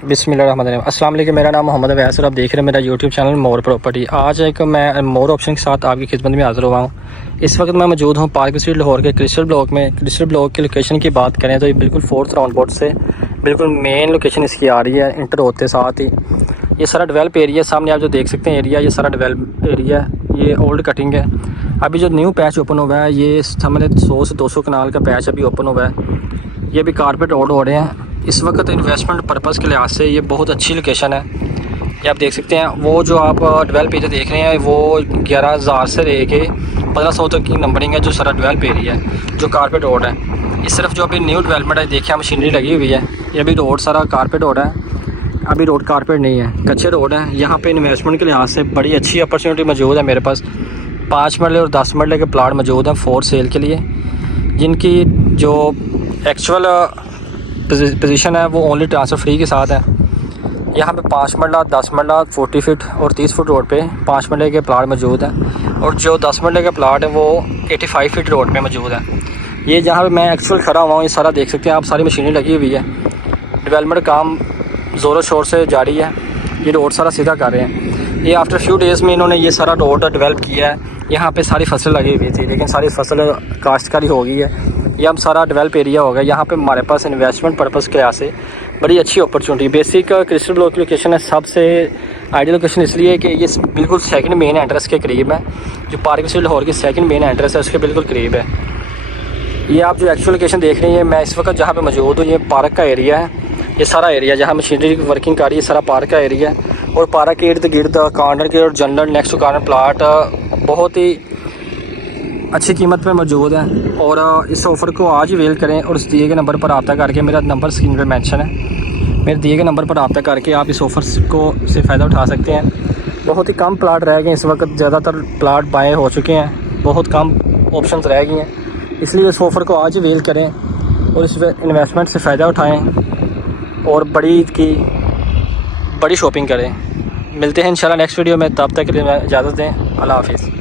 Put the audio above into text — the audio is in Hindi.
बिस्मिल्लाहिर्रहमानिर्रहीम। अस्सलाम वालेकुम। मेरा नाम मोहम्मद अवैस और आप देख रहे हैं मेरा यूट्यूब चैनल मोर प्रॉपर्टी। आज एक मैं मोर ऑप्शन के साथ आपकी खिदमत में हाज़िर हुआ हूँ। इस वक्त मैं मौजूद हूँ पार्क स्ट्रीट लाहौर के क्रिस्टल ब्लॉक में। क्रिस्टल ब्लॉक की लोकेशन की बात करें तो ये बिल्कुल 4th राउंड बोर्ड से बिल्कुल मेन लोकेशन इसकी आ रही है। इंटर होते साथ ही ये सारा डेवलप एरिया सामने आप जो देख सकते हैं एरिया, ये सारा डेवलप एरिया है। ये ओल्ड कटिंग है। अभी जो न्यू पैच ओपन हुआ है ये सामने 100 से 200 कनाल का पैच अभी ओपन हुआ है। ये भी कारपेट रोड हो रहे हैं। इस वक्त इन्वेस्टमेंट पर्पज़ के लिहाज से ये बहुत अच्छी लोकेशन है। ये आप देख सकते हैं। वो जो आप डेवलप एरिया देख रहे हैं वो 11,000 से लेके 1500 तक की नंबरिंग है जो सारा डेवलप एरिया है, जो कारपेट रोड है। इस तरफ जो अभी न्यू डेवलपमेंट है देखिए मशीनरी लगी हुई है। ये अभी रोड सारा कारपेट रोड है, अभी रोड कारपेट नहीं है, कच्चे रोड है। यहाँ पे इन्वेस्टमेंट के लिहाज से बड़ी अच्छी अपॉर्चुनिटी मौजूद है। मेरे पास 5 मरले और 10 मरले के प्लाट मौजूद हैं फॉर सेल के लिए, जिनकी जो एक्चुअल पोजीशन है वो ओनली ट्रांसफ़र फ्री के साथ है। यहाँ पे 5 मरला, 10 मरला, 40 फीट और 30 फुट रोड पे 5 मरले के प्लाट मौजूद हैं, और जो 10 मरले का प्लाट है वो 85 फीट रोड पे मौजूद है। ये जहाँ पे मैं एक्चुअल खड़ा हुआ हूँ ये सारा देख सकते हैं आप, सारी मशीनें लगी हुई है। डेवलपमेंट काम ज़ोरों शोर से जारी है। ये रोड सारा सीधा कर रहे हैं। ये आफ्टर फ्यू डेज़ में इन्होंने ये सारा रोड डेवलप किया है। यहाँ पे सारी फसल लगी हुई थी लेकिन सारी फसल काश्तकारी हो गई है। ये अब सारा डेवलप एरिया होगा। यहाँ पे हमारे पास इन्वेस्टमेंट पर्पज़ के लिहाज से बड़ी अच्छी अपॉर्चुनिटी। बेसिक क्रिस्टल ब्लॉक की लोकेशन है सबसे आइडियल लोकेशन इसलिए कि ये बिल्कुल सेकंड मेन एंट्रेंस के करीब है। जो पार्क स्ट्रीट लाहौर की सेकंड मेन एंट्रेंस है उसके बिल्कुल करीब है। ये आप जो एक्चुअल लोकेशन देख रहे हैं मैं इस वक्त जहाँ पे मौजूद हूँ ये पार्क का एरिया है। ये सारा एरिया जहाँ मशीनरी वर्किंग कर रही है सारा पार्क का एरिया है। और पार्क के इर्द गिर्द कॉर्नर के और general next to corner plot बहुत ही अच्छी कीमत पे मौजूद है। और इस ऑफ़र को आज ही वेल करें और इस दिए गए नंबर पर रब्ता करके, मेरा नंबर स्क्रीन पे मेंशन है, मेरे दिए गए नंबर पर रब्ता करके आप इस ऑफ़र को से फ़ायदा उठा सकते हैं। बहुत ही कम प्लाट रह गए इस वक्त, ज़्यादातर प्लाट बाय हो चुके हैं, बहुत कम ऑप्शंस रह गई हैं। इसलिए इस ऑफ़र को आज ही वेल करें और इस इन्वेस्टमेंट से फ़ायदा उठाएँ और बड़ी शॉपिंग करें। मिलते हैं इंशाल्लाह नेक्स्ट वीडियो में, तब तक के लिए इजाज़त दें। अल्लाह हाफ़िज़।